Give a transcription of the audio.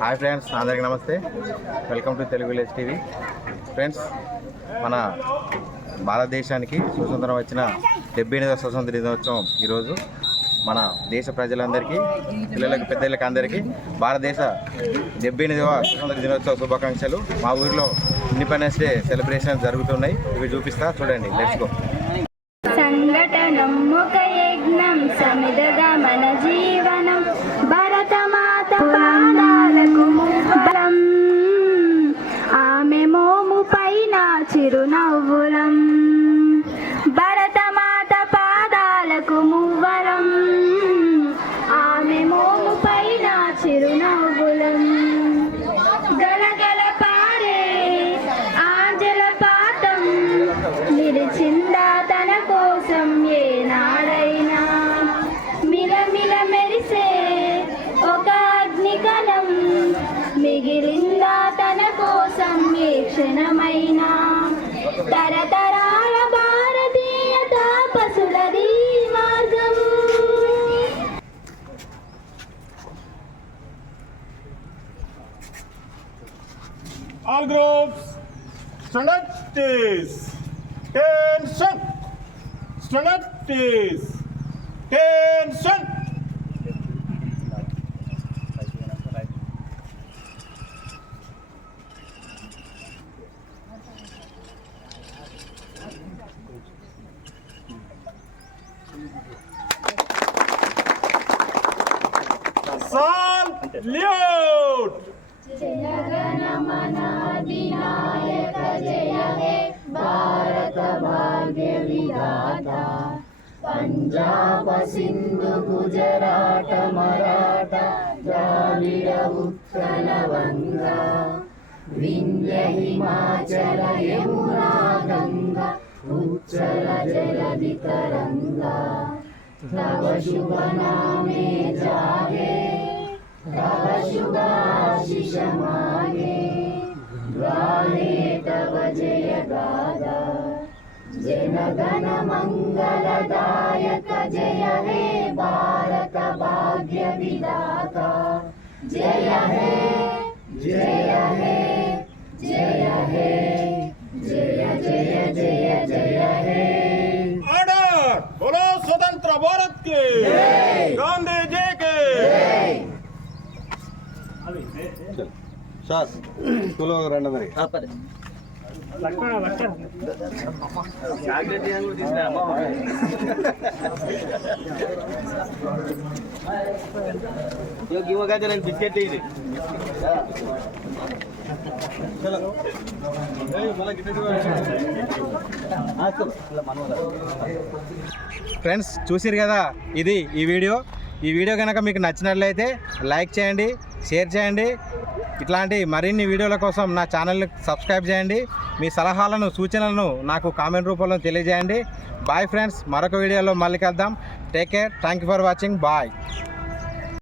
Hi friends, అందరికీ నమస్తే. Welcome to Telugu village TV. Friends, మన భారతదేశానికి స్వతంత్రం వచ్చిన 78వ స్వతంత్ర దినోత్సవం ఈరోజు. మన దేశ ప్రజలందరికీ, పిల్లలకి పెద్దలకి అందరికీ భారతదేశ 78వ స్వతంత్ర దినోత్సవ శుభాకాంక్షలు. మా ఊరిలో ఇండిపెండెన్స్ డే సెలబ్రేషన్ జరుగుతున్నాయి, ఇవి చూపిస్తా చూడండి. Let's go. సంఘటనం ఒక యజ్ఞం సమిదగా మన జీవనం భరతమాత పాదాలకు బలం ఆమె మోము పైన చిరునవ్వులం భరతమాత పాదాలకు మువ్వరం ఆమె మోము పైన చిరునవ్వులం గలగల పారే ఆంజల పాతం నిలిచిందా తన కోసం ఏనాడైనా మిలమిల మెరిసే ఒక అగ్నికణం మిగిలిందా తన కోసం ఏ క్షణమైనా తరతరాల భారతీయ తాపసులది మార్గం. All groups, stand up, please. Tension. Stand up, please. Tension. Salute. Jana Gana Mana అధినాయక జయ హే భారత భాగ్య విధాత పంజాబ సింధు గుజరాట మరాఠ ద్రావిడ ఉత్కల వంగా వింధ్య హిమాచల యమునా గంగా ఉచ్చల జలధి తరంగా తవ శుభ నామే జాగే तव शुभाशिष मागे गाहे तव जय गाथा जनगण मंगलदायक जय हे भारत भाग्य विधाता जय हे जय हे जय हे जय जय जय जय हे. Order. बोलो स्वतंत्र भारत के गांधी जी के. సార్ స్కూల్లో రండి మరి. బిస్కెట్ ఇది ఫ్రెండ్స్, చూసిరు కదా, ఇది ఈ వీడియో కనుక మీకు నచ్చినట్లయితే లైక్ చేయండి, షేర్ చేయండి. ఇట్లాంటి మరిన్ని వీడియోల కోసం నా ఛానల్ని సబ్స్క్రైబ్ చేయండి. మీ సలహాలను, సూచనలను నాకు కామెంట్ రూపంలో తెలియజేయండి. బాయ్ ఫ్రెండ్స్, మరొక వీడియోలో మళ్ళీ కలుద్దాం. Take care. Thank you for watching. Bye.